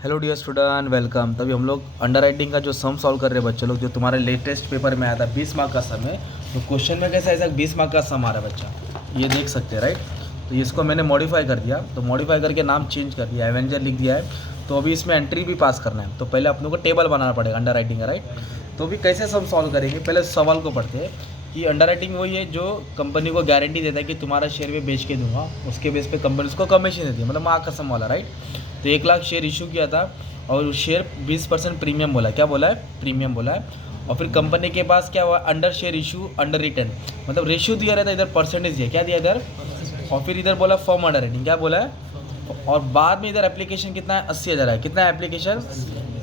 Hello dear student, welcome. तभी हम लोग अंडर राइटिंग का जो सम सॉल्व कर रहे हैं बच्चे लोग, जो तुम्हारे लेटेस्ट पेपर में आया था 20 मार्क का सम है। तो क्वेश्चन में कैसा ऐसा 20 मार्क का सम आ रहा है बच्चा, ये देख सकते हैं राइट। तो इसको मैंने मॉडिफाई कर दिया, तो मॉडिफाई करके नाम चेंज कर दिया, एवेंजर लिख दिया है। तो अभी इसमें एंट्री भी पास करना है, तो पहले अपनों को टेबल बनाना पड़ेगा अंडर राइटिंग का राइट। तो अभी कैसे सम सॉल्व करेंगे, पहले सवाल को पढ़ते हैं कि अंडर राइटिंग वही है जो कंपनी को गारंटी देता है कि तुम्हारा शेयर में बेच के दूंगा, उसके बेस पे कंपनी उसको कमीशन देती है, मतलब माँ कसम वाला राइट। तो 1 लाख शेयर इशू किया था और शेयर 20% प्रीमियम बोला, क्या बोला है, प्रीमियम बोला है। और फिर कंपनी के पास क्या हुआ, under share issue under return, मतलब रेशियो दिया रहता है, इधर परसेंटेज दिया, क्या दिया इधर। और फिर इधर बोला फॉर्म अंडर राइटिंग, क्या बोला है। और बाद में इधर एप्लीकेशन कितना है, 80,000 है, कितना है एप्लीकेशन।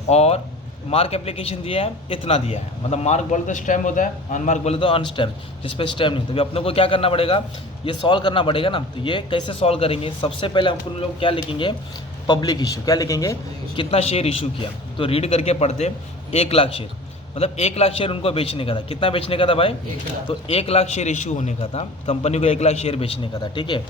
और मार्क एप्लीकेशन दिया है, इतना दिया है, मतलब मार्क बोले तो स्टैम्प होता है, अनमार्क बोले तो अनस्टैम्प, जिस पे स्टैम्प नहीं। तो अभी अपनों को क्या करना पड़ेगा, ये सॉल्व करना पड़ेगा ना। तो ये कैसे सॉल्व करेंगे, सबसे पहले हम लोग क्या लिखेंगे, पब्लिक इशू, क्या लिखेंगे, कितना शेयर इशू किया। तो रीड करके पढ़ते, 1 लाख शेयर, मतलब 1 लाख शेयर उनको बेचने का था। कितना बेचने का था भाई, तो 1 लाख शेयर इशू होने का था, कंपनी को 1 लाख शेयर बेचने का था, ठीक है।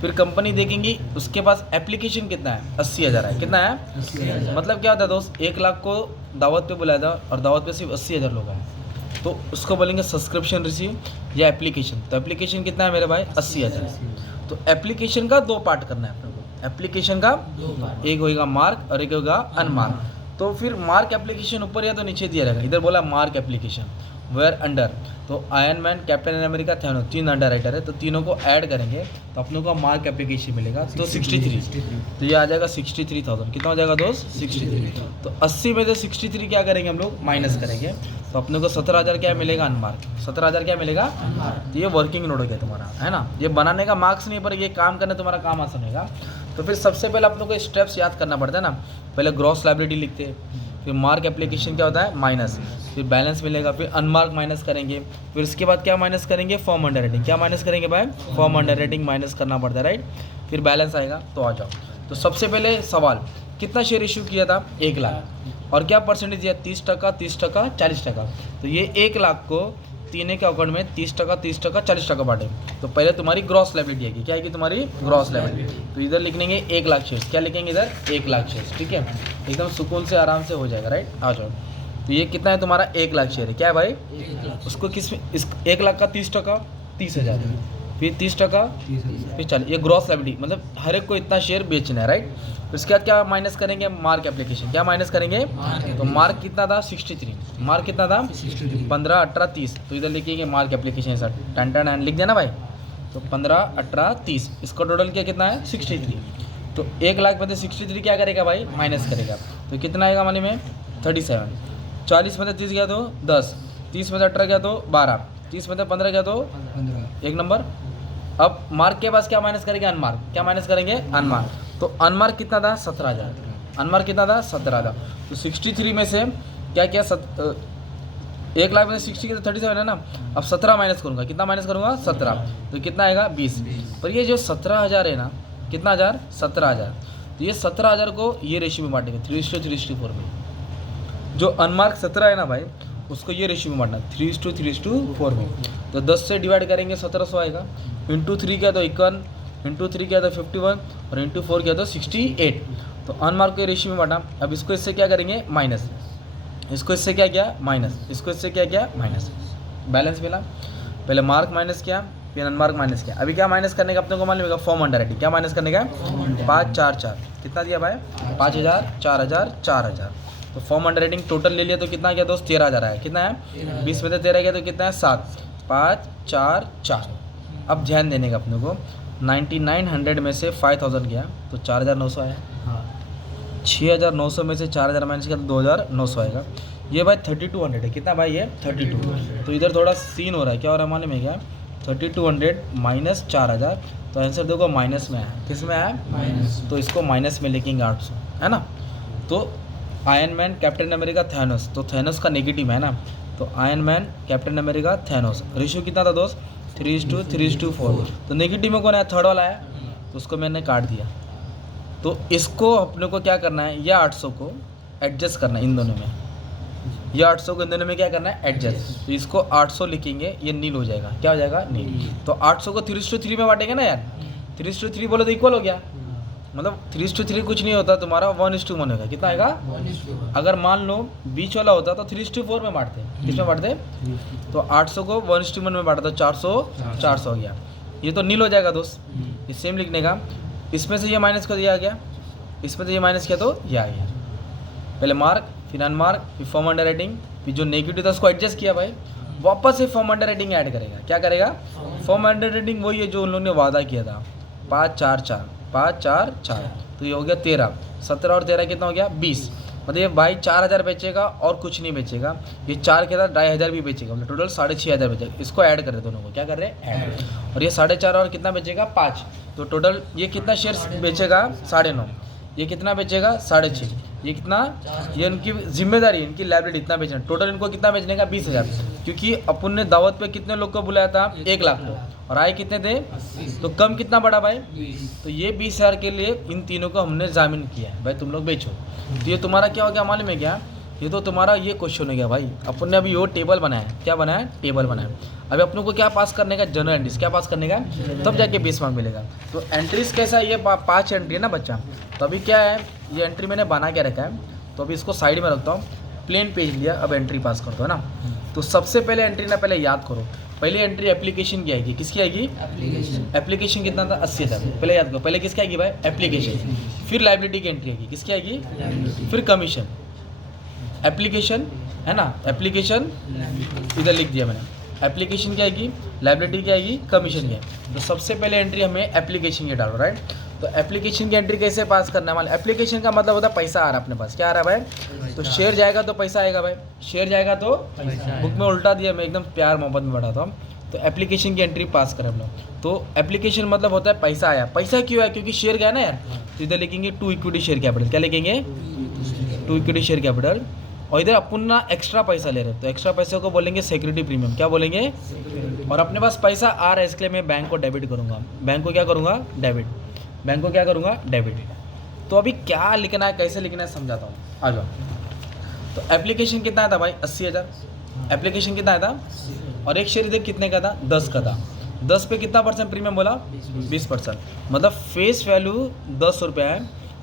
फिर कंपनी देखेंगी उसके पास एप्लीकेशन कितना है, 80,000 है, कितना है 80,000। मतलब क्या होता है दोस्त, 1 लाख को दावत पे बुलाया था और दावत पे सिर्फ 80,000 लोग आए, तो उसको बोलेंगे सब्सक्रिप्शन रिसीव या एप्लीकेशन। तो एप्लीकेशन कितना है मेरे भाई, 80,000। तो एप्लीकेशन का 2 पार्ट करना है अपने को, एप्लीकेशन का एक होगा मार्क और एक होगा अनमार्क। तो फिर मार्क एप्लीकेशन ऊपर या तो नीचे दिया रहेगा, इधर बोला मार्क एप्लीकेशन वेयर अंडर। तो iron man, captain America, Thanos, 3 under writer है, तो तीनों को ऐड करेंगे तो अपनों को मार्क एप्लीकेशन मिलेगा, तो 63। तो ये आ जाएगा 63,000, कितना हो जाएगा दोस्त, 63। तो 80 में से 63 क्या करेंगे हम लोग, माइनस करेंगे, तो अपने को 17,000 क्या मिलेगा, अनमार्क। 17,000 क्या मिलेगा, तो ये वर्किंग नोट हो गया तुम्हारा, है ना। ये बनाने का मार्क्स नहीं, पर ये काम करने तुम्हारा काम आसान होगा। तो फिर सबसे पहले अपनों को स्टेप्स याद करना पड़ता है ना। पहले ग्रॉस लायबिलिटी लिखते हैं, फिर मार्क एप्लीकेशन क्या होता है, माइनस, फिर बैलेंस मिलेगा, फिर अनमार्क माइनस करेंगे, फिर उसके बाद क्या माइनस करेंगे, फॉर्म अंडर राइटिंग। क्या माइनस करेंगे भाई, फॉर्म अंडर राइटिंग माइनस करना पड़ता है राइट। फिर बैलेंस आएगा, तो आ जाओ। तो सबसे पहले सवाल, कितना शेयर इशू किया था, 1 लाख, और क्या परसेंटेज दिया, 30%, 30%, 40%। तो ये 1 लाख को तीन के अकाउंट में 30%, 30%, 40% बांटे। तो पहले तुम्हारी ग्रॉस लायबिलिटी आएगी, क्या आएगी तुम्हारी ग्रॉस लायबिलिटी। तो इधर लिख लेंगे 1 लाख शेयर, क्या लिखेंगे इधर, 1 लाख शेयर, ठीक है, एकदम सुकून से आराम से हो जाएगा राइट। आ जाओ। तो ये कितना है तुम्हारा, 1 लाख शेयर है, क्या है भाई, उसको किस में, इस 1 लाख का 30%, 30,000, फिर 30%, फिर 40, ये ग्रॉस लायबिलिटी, मतलब हर एक को इतना शेयर बेचना है राइट। तो इसके बाद क्या माइनस करेंगे, मार्क एप्लीकेशन, क्या माइनस करेंगे, तो मार्क कितना था, 63, मार्क कितना था, 15, 18, 30। तो इधर लिखिएगा मार्क एप्लीकेशन सर, टन टन लिख देना भाई। तो 15, 18, 30, इसका टोटल क्या कितना है, 63। तो 1 लाख में से 63 क्या करेगा भाई, माइनस करेगा। तो कितना आएगा मानी में, 37। 40 में से 30 गया तो 10, 30 में से 18 गया तो 12, 30 में से 15 गया तो 1 नंबर। अब मार्क के पास क्या माइनस करेंगे, अनमार्क, क्या माइनस करेंगे, अनमार्क। तो अनमार्क कितना था, 17,000, अनमार्क कितना था, 17,000। तो 63 में से क्या क्या 1 लाख में से 60 के तो 37 है ना। अब 17 माइनस करूँगा, कितना माइनस करूँगा, 17, तो कितना आएगा 20। पर ये जो 17,000 है ना, कितना हज़ार, 17,000। तो ये 17,000 को ये रेशियो में बांटेंगे, 3:3:4 में। जो अनमार्क 17 है ना भाई, उसको ये रेशियो में बांटना, 3:3:4 में। तो 10 से डिवाइड करेंगे 1700 आएगा, इंटू 3 किया तो 51, इंटू 3 किया तो 51, और इंटू 4 किया तो 68। तो अनमार्क के रेशियो में बांटा। अब इसको इससे क्या करेंगे, माइनस, इसको इससे क्या किया, माइनस, इसको इससे क्या किया, माइनस, बैलेंस मिला। पहले मार्क माइनस किया, फिर अनमार्क माइनस किया। अभी क्या माइनस करने का अपने को मालूम होगा, फॉर्म अंडर राइटिंग, क्या माइनस करने का, 5, 4, 4, कितना दिया भाई, 5,000, 4,000, 4,000। तो फॉर्म अंडर राइटिंग टोटल ले लिया तो कितना गया दोस्त, 13,000 आया, कितना है, 20 में से 13 गया तो कितना है, 7, 5, 4, 4। अब ध्यान देने का अपने को, 9900 में से 5,000 गया तो 4,900 आया, 6,900 में से 4,000 माइनस किया तो 2,900 आएगा। ये भाई 3200 है, कितना भाई, ये 32। तो इधर थोड़ा सीन हो रहा है, क्या हो रहा है मालूम है क्या, 3200 माइनस 4,000, तो आंसर देखो माइनस में आया, किस में आया, माइनस। तो इसको माइनस में लिखेंगे 800, है ना। तो iron man, captain America, Thanos, तो थैनोस का नेगेटिव है ना। तो iron man, captain America, Thanos, ratio कितना था दोस्त, 3:3:4। तो नेगेटिव में कौन है, थर्ड वाला है, तो उसको मैंने काट दिया। तो इसको अपने को क्या करना है, यह 800 को एडजस्ट करना है इन दोनों में, ये 800 को इन दोनों में क्या करना है, एडजस्ट। तो इसको 800 लिखेंगे, ये नील हो जाएगा, क्या हो जाएगा, नील। तो 800 को 3:3 में बांटेंगे ना यार, 3:3 बोले तो इक्वल हो गया, मतलब 3:3 कुछ नहीं होता तुम्हारा, 1:1 होगा। कितना आएगा? अगर मान लो बीच वाला होता तो 3:4 में बांटते। किसमें बांटते? तो 800 को 1:1 में बांटा तो 400 हो गया। ये तो नील हो जाएगा दोस्त, ये सेम लिखने का। इसमें से ये माइनस कर दिया गया, इसमें से ये माइनस किया तो ये आ गया। पहले मार्क, फिर अनमार्क, फिर फॉर्म अंडर राइटिंग, फिर जो नेगेटिव था उसको एडजस्ट किया भाई, वापस से फॉर्म अंडर राइटिंग ऐड करेगा। क्या करेगा? फॉर्म अंडर राइटिंग वही है जो उन लोगों ने वादा किया था, 5-4-4, 5-4-4, तो ये हो गया 13, 17 और 13 कितना हो गया? 20। मतलब ये भाई 4,000 बेचेगा और कुछ नहीं बेचेगा। ये 4 के साथ 2,500 भी बेचेगा, मतलब टोटल 6,500 बेचेगा। इसको ऐड कर रहे दोनों को, क्या कर रहे हैं? ऐड। और ये 4.5 और कितना बेचेगा? 5। तो टोटल ये कितना शेयर्स बेचेगा? 9.5। ये कितना बेचेगा? 6.5। ये कितना? ये इनकी जिम्मेदारी, इनकी लाइबिलिटी इतना बेचना। टोटल इनको कितना बेचने का? 20,000। क्योंकि अपन ने दावत पे कितने लोग को बुलाया था? 1 लाख को, और आए कितने थे? तो कम कितना बढ़ा भाई? तो ये 20,000 के लिए इन तीनों को हमने जामीन किया है भाई, तुम लोग बेचो। तो ये तुम्हारा क्या हो गया मालूम है क्या? ये तो तुम्हारा ये क्वेश्चन हो गया भाई। अपन ने अभी वो टेबल बनाया, क्या बनाया? टेबल बनाया। अभी अपनों को क्या पास करने का? General entries. क्या पास करने का? तब जाके 20 मार्क मिलेगा। तो एंट्रीज कैसा? ये 5 एंट्री है ना बच्चा। तो अभी क्या है, ये एंट्री मैंने बना के रखा है, तो अभी इसको साइड में रखता हूँ। प्लेन पेज लिया, अब एंट्री पास करता हूँ ना। तो सबसे पहले एंट्री ना पहले याद करो, पहली एंट्री एप्लीकेशन की आएगी। किसकी आएगी? एप्लीकेशन कितना था? 80,000। पहले याद करो, पहले किसकी आएगी भाई? एप्लीकेशन। फिर लाइबिलिटी की एंट्री आएगी, किसकी आएगी? फिर कमीशन। एप्लीकेशन है ना, एप्लीकेशन इधर लिख दिया मैंने। एप्लीकेशन की आएगी, लाइबिलिटी की आएगी, कमीशन की आएगी। तो सबसे पहले एंट्री हमें एप्लीकेशन की डालो, राइट। तो एप्लीकेशन की एंट्री कैसे पास करना है? मान एप्लीकेशन का मतलब होता है पैसा आ रहा है अपने पास। क्या आ रहा है भाई? तो शेयर जाएगा तो पैसा आएगा भाई, शेयर जाएगा तो बुक में उल्टा दिया, मैं एकदम प्यार मोहब्बत में बढ़ाता हूँ। तो एप्लीकेशन की एंट्री पास करें हम लोग। तो एप्लीकेशन मतलब होता है पैसा आया। पैसा क्यों आया? क्योंकि शेयर गया ना यार। तो इधर लिखेंगे 2 इक्विटी शेयर कैपिटल। क्या लिखेंगे? 2 इक्विटी शेयर कैपिटल। और इधर अपन ना एक्स्ट्रा पैसा ले रहे हैं, तो एक्स्ट्रा पैसे को बोलेंगे सिक्योरिटी प्रीमियम। क्या बोलेंगे? और अपने पास पैसा आ रहा है, इसके लिए मैं बैंक को डेबिट करूँगा। बैंक को क्या करूँगा? डेबिट। बैंक को क्या करूँगा? डेबिट। तो अभी क्या लिखना है, कैसे लिखना है समझाता हूँ, आ जाओ। तो एप्लीकेशन कितना आया था भाई? 80,000। एप्लीकेशन कितना आया था? और एक शेयर इधर कितने का था? 10 का था। 10 पे कितना परसेंट प्रीमियम बोला? 20%। मतलब फेस वैल्यू 10 रुपये है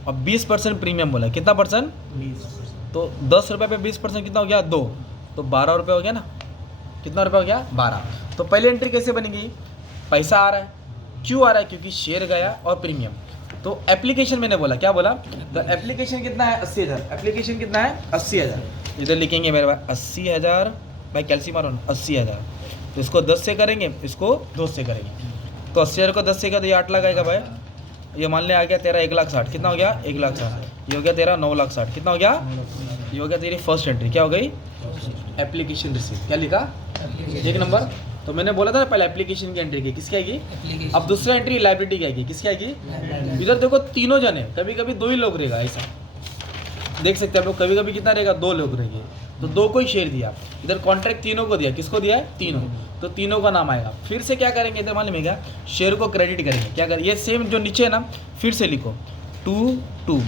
और 20% प्रीमियम बोला। कितना परसेंट? 20। तो 10 रुपये पे 20% कितना हो गया? 2। तो 12 रुपये हो गया ना। कितना रुपये हो गया? 12। तो पहली एंट्री कैसे बनेगी? पैसा आ रहा है। क्यों आ रहा है? क्योंकि शेयर गया और प्रीमियम। तो एप्लीकेशन मैंने बोला, क्या बोला? तो एप्लीकेशन कितना है? 80,000। एप्लीकेशन कितना है? 80,000। इधर लिखेंगे मेरे भाई 80,000। भाई कैल्सी मारो ना, 80,000। तो इसको 10 से करेंगे, इसको 2 से करेंगे। तो 80,000 को 10 से का तो ये 8 लाख आएगा भाई। ये मान ले आ गया तेरा 1,60,000। कितना हो गया? 1,60,000। ये हो गया तेरा 9,60,000। कितना हो गया? ये हो गया तेरी फर्स्ट एंट्री। क्या हो गई? Application receive. क्या लिखा? 1 नंबर। तो मैंने बोला था ना पहले एप्लीकेशन की एंट्री की, किसकी आएगी? अब दूसरा एंट्री लाइबिलिटी की आएगी। किसकी आएगी? इधर देखो तीनों जने, कभी कभी 2 ही लोग रहेगा, ऐसा देख सकते हैं आप लोग। कभी कभी कितना रहेगा? 2 लोग रहेंगे। तो 2 को ही शेयर दिया। इधर कॉन्ट्रैक्ट तीनों को दिया। किसको दिया है? तीनों। तो तीनों का नाम आएगा। फिर से क्या करेंगे इधर मालूम है क्या? शेयर को क्रेडिट करेंगे। क्या करें? ये सेम जो नीचे है ना, फिर से लिखो 2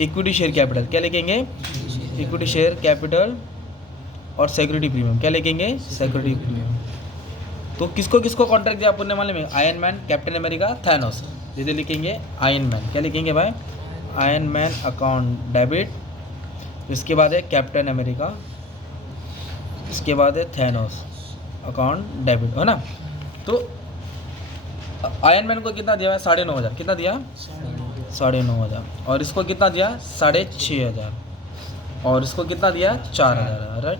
इक्विटी शेयर कैपिटल। क्या लिखेंगे? इक्विटी शेयर कैपिटल और सिक्योरिटी प्रीमियम। क्या लिखेंगे? Security premium. तो किसको किसको कॉन्ट्रैक्ट दिया अपन ने मालूम है? Iron man, captain America, Thanos. इधर लिखेंगे आयरन मैन। क्या लिखेंगे भाई? Iron man account debit. इसके बाद है कैप्टन अमेरिका, इसके बाद है थैनोस अकाउंट डेबिट, है ना। तो आयरन मैन को कितना दिया है? 9,500। कितना दिया? 9,500। और इसको कितना दिया? 6,500। और इसको कितना दिया? 4,000। राइट।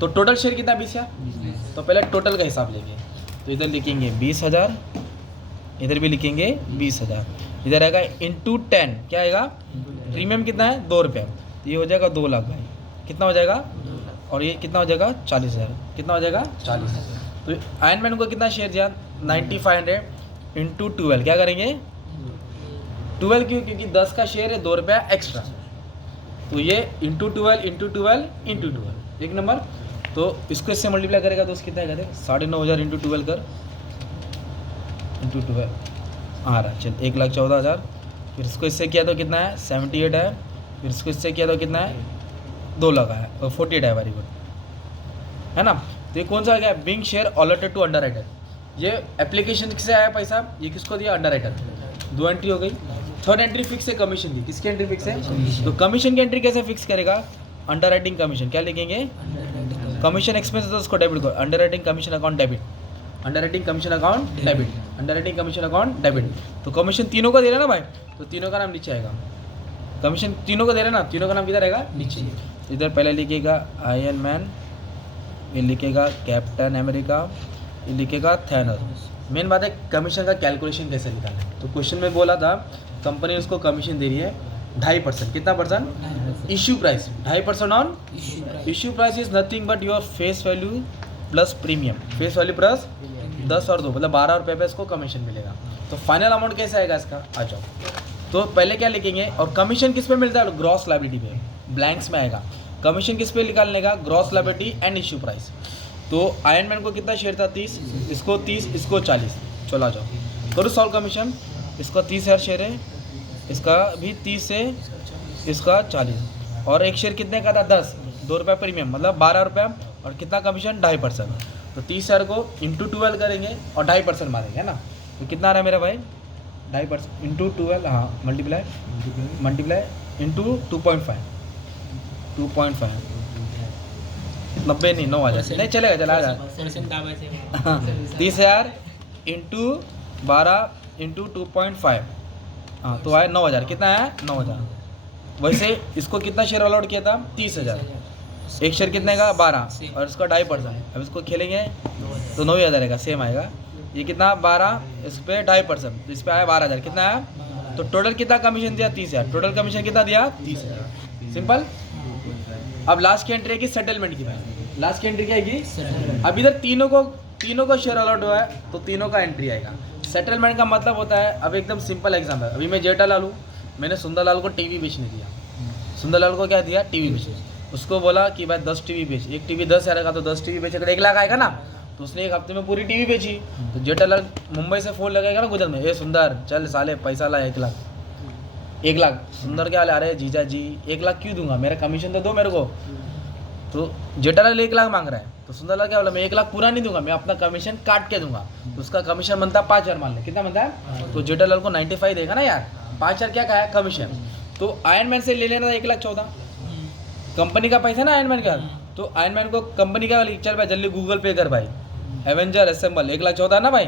तो टोटल शेयर कितना? 20,000। तो पहले टोटल का हिसाब लेंगे। तो इधर लिखेंगे 20,000, इधर भी लिखेंगे 20,000। इधर आएगा इंटू 10। क्या आएगा? प्रीमियम कितना है? 2 रुपये। तो ये हो जाएगा 2 लाख भाई। कितना हो जाएगा? और ये कितना हो जाएगा? 40,000। कितना हो जाएगा? 40,000। तो आयरन मैन को कितना शेयर दिया? 9,500 इंटू 12। क्या करेंगे? 12 क्यों? क्योंकि 10 का शेयर है, 2 रुपया एक्स्ट्रा। तो ये इंटू 12 इंटू 12 इंटू 12। 1 नंबर। तो इसको इससे मल्टीप्लाई करेगा तो कितना है? 9,500 इंटू 12 कर, इंटू 12 आ रहा है। चल 1,14,000। फिर इसको इससे किया तो कितना है? 78 है। फिर इसको इससे किया तो कितना है? 2 लाख है, 48 है। वेरी गुड, है ना। तो ये कौन सा आ गया? Being share allotted to underwriter. ये एप्लीकेशन से आया पैसा, ये किसको दिया? Under writer. 2 एंट्री हो गई। थर्ड एंट्री फिक्स है कमीशन की, किसकी एंट्री फिक्स है? तो कमीशन की एंट्री कैसे फिक्स करेगा? अंडर राइटिंग कमीशन, क्या लिखेंगे? कमीशन एक्सपेंस है तो उसको डेबिट करो, under writing commission account debit, under writing commission account debit, under writing commission account debit. तो कमीशन तीनों का दे रहा है ना भाई, तो तीनों का नाम नीचे आएगा। कमीशन तीनों को दे रहे हैं ना, तीनों का नाम किधर रहेगा? नीचे। इधर पहले लिखेगा आयरन मैन, ये लिखेगा कैप्टन अमेरिका, ये लिखेगा थैनोस। मेन बात है कमीशन का कैलकुलेशन कैसे निकालना है। तो क्वेश्चन में बोला था कंपनी उसको कमीशन दे रही है 2.5%, कितना percent? Issue price 2.5% on issue price is nothing but your face value plus premium, face value plus 10 और 2 मतलब 12 रुपये पे इसको कमीशन मिलेगा। तो फाइनल अमाउंट कैसे आएगा इसका? आ जाओ। तो पहले क्या लिखेंगे, और कमीशन किस पे मिलता है? ग्रॉस लायबिलिटी पे, ब्लैंक्स में आएगा। कमीशन किस पे निकालने का? Gross liability and issue price. तो आयरन मैन को कितना शेयर था? 30, इसको 30, इसको 40। चलो आ जाओ, करो सॉल्व कमीशन। इसका 30,000 शेयर है, इसका भी 30 है, इसका 40, और एक शेयर कितने का था? 10, 2 रुपये प्रीमियम मतलब 12 रुपये, और कितना कमीशन? 2.5%। तो 30,000 को इंटू 12 करेंगे और 2.5% मारेंगे, है ना। तो कितना आ रहा है मेरा भाई? 2.5% इंटू 12, हाँ मल्टीप्लाई इंटू 2.5, 90 नहीं 9,000 नहीं चलेगा, चला जा 30,000 इंटू 12 इंटू 2.5, हाँ तो आया 9,000। कितना है? 9,000। वैसे इसको कितना शेयर अलॉट किया था? 30,000। एक शेयर कितने का? 12, और इसका 2.5%। अब इसको खेलेंगे तो 9,000 आएगा, सेम आएगा। ये कितना? 12, इस पर 2.5%, तो इस पर आया 12,000। कितना आया? तो टोटल कितना कमीशन दिया? 30,000। टोटल कमीशन कितना दिया? 30,000। सिंपल। अब लास्ट की एंट्री आएगी सेटलमेंट की भाई। लास्ट की एंट्री क्या आएगी? अब इधर तीनों को शेयर अलॉट हुआ है तो तीनों का एंट्री आएगा। सेटलमेंट का मतलब होता है, अब एकदम सिंपल एग्जाम्पल, अभी मैं जेठालाल हूँ, मैंने सुंदरलाल को टीवी बेचने दिया। सुंदरलाल को क्या दिया? टीवी बेचने। उसको बोला कि भाई 10 टीवी बेच, एक टीवी 10,000 का, तो 10 टीवी बेचे अगर 1 लाख आएगा ना। तो उसने एक हफ्ते में पूरी टीवी बेची। तो जेठालाल मुंबई से फ़ोन लगाएगा ना गुजर में, ए सुंदर चल साले पैसा ला 1 लाख। 1 लाख सुंदर क्या ला रहे? जीजा जी 1 लाख क्यों दूंगा, मेरा कमीशन तो दो मेरे को। तो जेठालाल 1 लाख मांग रहा है, तो सुंदरलाल क्या बोला? मैं 1 लाख पूरा नहीं दूंगा, मैं अपना कमीशन काट के दूंगा। तो उसका कमीशन बनता है 5,000, मान ले कितना बनता है? तो जेठालाल को 95 देगा ना यार, 5,000 क्या कहा है? कमीशन। तो आयरन मैन से ले लेना था 1,14,000, कंपनी का पैसा ना आयरन मैन का। तो आयरन मैन को कंपनी क्या वाली, चल भाई जल्दी गूगल पे कर भाई, एवेंजर असेंबल 1,14,000 ना भाई।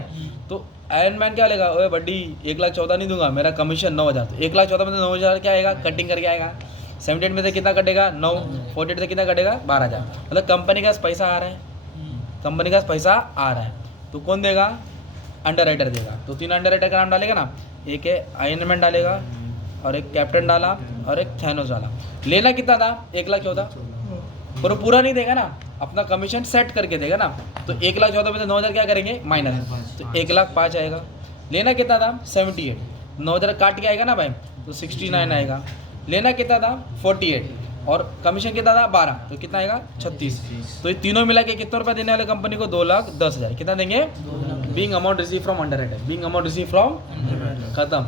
तो आयरन मैन क्या लेगा? ओए बड्डी 1,14,000 नहीं दूंगा, मेरा कमीशन 9,000। तो 1,14,000 में 9,000 क्या आएगा? कटिंग करके आएगा। 78 में से कितना कटेगा? 9। 48 से कितना कटेगा? 12,000। मतलब कंपनी का पैसा आ रहा है, कंपनी का पैसा आ रहा है। तो कौन देगा? अंडर राइटर देगा। तो 3 अंडर राइटर का नाम डालेगा ना, एक है आयरन मैन डालेगा, और एक कैप्टन डाला, और एक थैनोस डाला। लेना कितना था? 1,14,000। पर वो पूरा नहीं देगा ना, अपना कमीशन सेट करके देगा ना। तो 1,14,000 में से 9,000 क्या करेंगे? माइनस। तो 1,05,000 आएगा। लेना कितना था? 78। 9,000 काट के आएगा ना भाई, तो 69 आएगा। लेना कितना था? 48, और कमीशन कितना था? 12, तो कितना आएगा? 36। तो ये तीनों मिला के कितने रुपये देने वाले कंपनी को? 2,10,000। कितना देंगे? Being amount receive from under writer, being amount receive from, खत्म।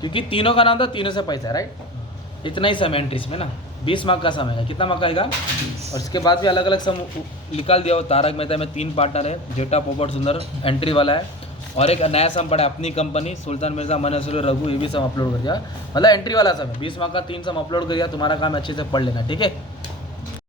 क्योंकि तीनों का नाम था, तीनों से पैसा, राइट। इतना ही समय एंट्रीज में ना, 20 मार्क का समय है। कितना मार्क आएगा? और इसके बाद भी अलग अलग सम निकाल दिया हो। तारक मेहता में 3 पार्टनर है, जेठा पोपट सुंदर एंट्री वाला है, और एक नया सम पड़ा अपनी कंपनी सुल्तान मिर्जा मनसूर रघु, ये भी सम अपलोड कर दिया। मतलब एंट्री वाला सम है, 20 मार्क का 3 सम अपलोड कर दिया। तुम्हारा काम अच्छे से पढ़ लेना, ठीक है।